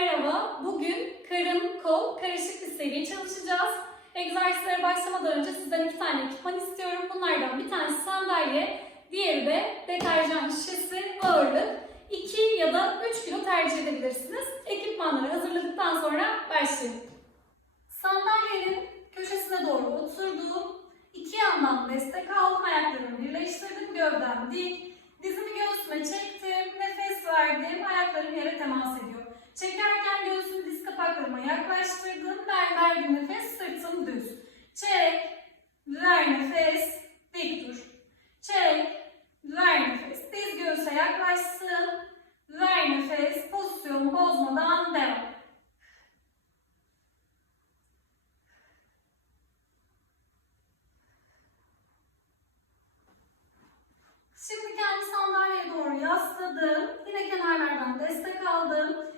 merhaba. Bugün karın, kol, karışık bir seviye çalışacağız. Egzersizlere başlamadan önce sizden iki tane ekipman istiyorum. Bunlardan bir tanesi sandalye, diğeri de deterjan şişesi, ağırlık. 2 ya da 3 kilo tercih edebilirsiniz. Ekipmanları hazırladıktan sonra başlayalım. Sandalyenin köşesine doğru oturdum. İki yandan destek aldım, ayaklarımı birleştirdim, gövdem dik. Dizimi göğsüme çektim, nefes verdim, ayaklarım yere temas ediyor. Çekerken göğsümü diz kapaklarıma yaklaştırdım, ver verdim nefes, sırtım düz. Çek, ver nefes, dik dur. Çek, ver nefes, diz göğüse yaklaşsın, ver nefes, pozisyonu bozmadan devam. Şimdi kendi sandalyeye doğru yasladım. Yine kenarlardan destek aldım.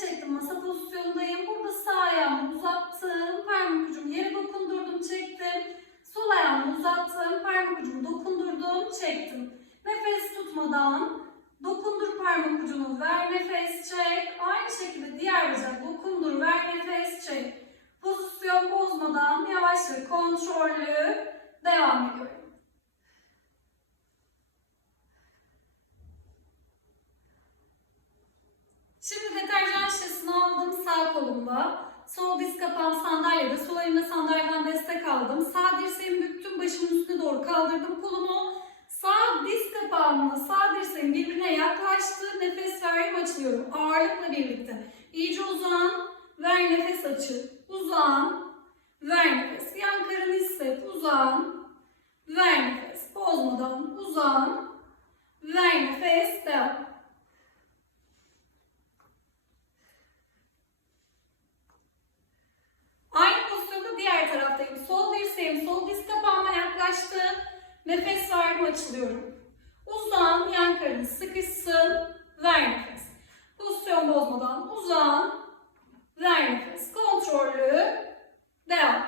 Çektim. Masa pozisyondayım. Burada sağ ayağımı uzattım. Parmak ucumu yere dokundurdum, çektim. Sol ayağımı uzattım. Parmak ucumu dokundurdum, çektim. Nefes tutmadan dokundur parmak ucunu, ver nefes, çek. Aynı şekilde diğer bacak dokundur, ver nefes, çek. Pozisyon bozmadan yavaş ve kontrollü devam ediyorum. Şimdi aldım sağ kolumda. Sol diz kapağım sandalyede. Sol elimle sandalyeden destek aldım. Sağ dirseğimi büktüm. Başımın üstüne doğru kaldırdım kolumu. Sağ diz kapağımla sağ dirseğim birbirine yaklaştı. Nefes verdim açılıyorum. Ağırlıkla birlikte. İyice uzan. Ver nefes açıl. Uzan. Ver nefes. Yan karını hisset. Uzan. Ver nefes. Bozmadan. Uzan. Ver nefes. Devam. Aynı pozisyonda diğer taraftayım. Dirseğim sol diz kapağıma yaklaştı. Nefes verdim açılıyorum. Uzan, yan karın sıkışsın. Ver nefes. Pozisyon bozmadan uzan. Ver nefes. Kontrollü. Devam.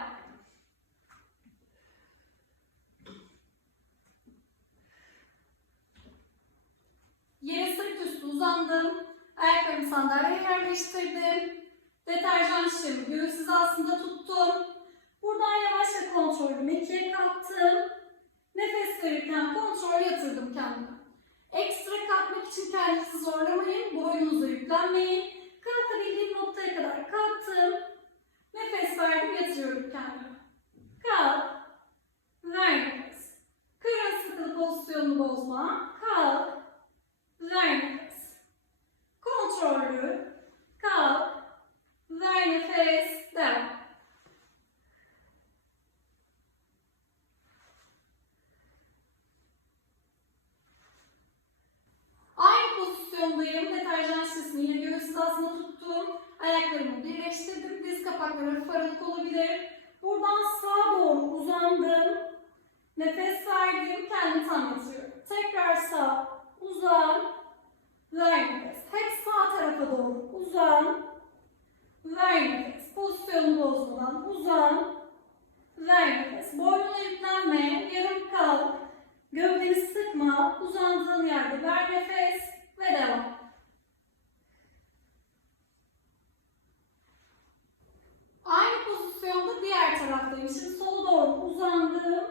Yere sırt üstü uzandım. Ayaklarımı sandalyeye yerleştirdim. Deterjan şişemi göğüs hizasında tuttum. Buradan yavaş ve kontrollü ikiye kalktım. Nefes verirken kontrol yatırdım kendime. Ekstra kalkmak için kendinizi zorlamayın. Boynunuza yüklenmeyin. Kalkabildiğim noktaya kadar kalktım. Nefes verdim yatırıyorum kendime. Kalk. Ver nefes. Karın sıkılı pozisyonunu bozma. Kalk. Ver nefes. Kontrollü. Kalk. Ver nefes. Devam. Aynı pozisyondayım. Deterjan şişesini yine göğüs hizasına tuttum. Ayaklarımı birleştirdim. Diz kapakları hafif olabilir. Buradan sağa doğru uzandım. Nefes verdim. Kendimi tam yatırıyorum. Tekrar sağ. Uzan. Ver nefes. Hep sağ tarafa doğru. Uzan. Ver nefes. Pozisyonu bozmadan uzan. Ver nefes. Boynuna yüklenme. Yarım kalk. Gövdeni sıkma. Uzandığın yerde ver nefes ve devam. Aynı pozisyonda diğer taraftayım. Şimdi sola doğru uzandım.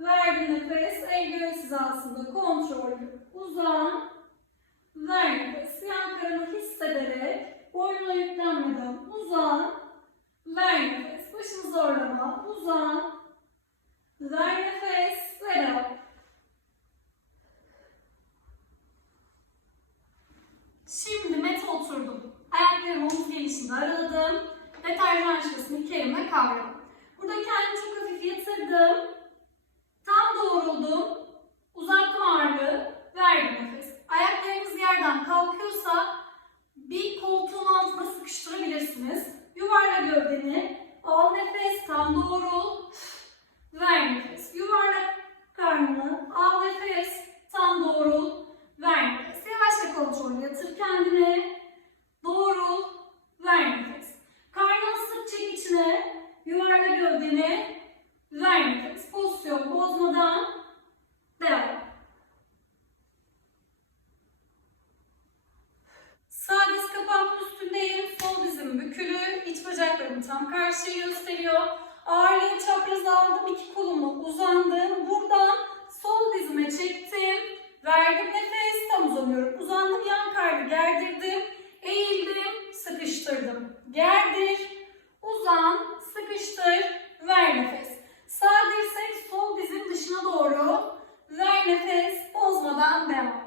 Verdim nefes. El göğüs hizasında kontrollü. Uzan. Ver nefes. Yan karını hissederek boynuna yüklenmeden uzan. Ver nefes. Başını zorlama. Uzan. Ver nefes. Ve devam. Şimdi mete oturdum. Ayaklarımı omuz gelişinde araladım. Deterjan şişesini kavradım. Burada kendimi çok hafif yatırdım. Tam doğruldum. Uzattım ağırlığı. Verdim nefes. Ayaklarınız yerden kalkıyorsa bir koltuğun altına sıkıştırabilirsiniz. Yuvarla gövdeni. Al nefes. Tam doğrul. Ver nefes. Yuvarla karnını. Al nefes. Tam doğrul. Ver nefes. Yavaş ve kontrollü yatır kendini. Doğrul. Ver nefes. Karnını sık çek içine. Yuvarla gövdeni. Ver nefes. Pozisyon bozmadan. Devam. Sağ diz kapağımın bacaklarım tam karşıya gösteriyor. Ağırlığı çapraza aldım. iki kolumu uzandım. Buradan sol dizime çektim. Verdim nefes. Tam uzanıyorum. Uzandım. Yan karnı gerdirdim. Eğildim. Sıkıştırdım. Gerdir. Uzan. Sıkıştır. Ver nefes. Sağ dirsek sol dizin dışına doğru. Ver nefes. Bozmadan devam.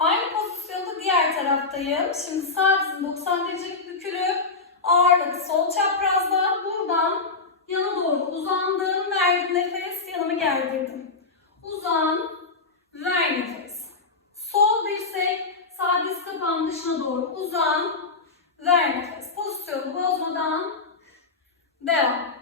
Aynı pozisyonda diğer taraftayım. Şimdi sağ dizim 90 derecelik bükülü. Ağırlık sol çaprazda. Buradan yana doğru uzandım. Verdim nefes. Yanımı gerdirdim. Uzan. Ver nefes. Sol dirsek sağ diz kapağının dışına doğru uzan. Ver nefes. Pozisyonu bozmadan devam.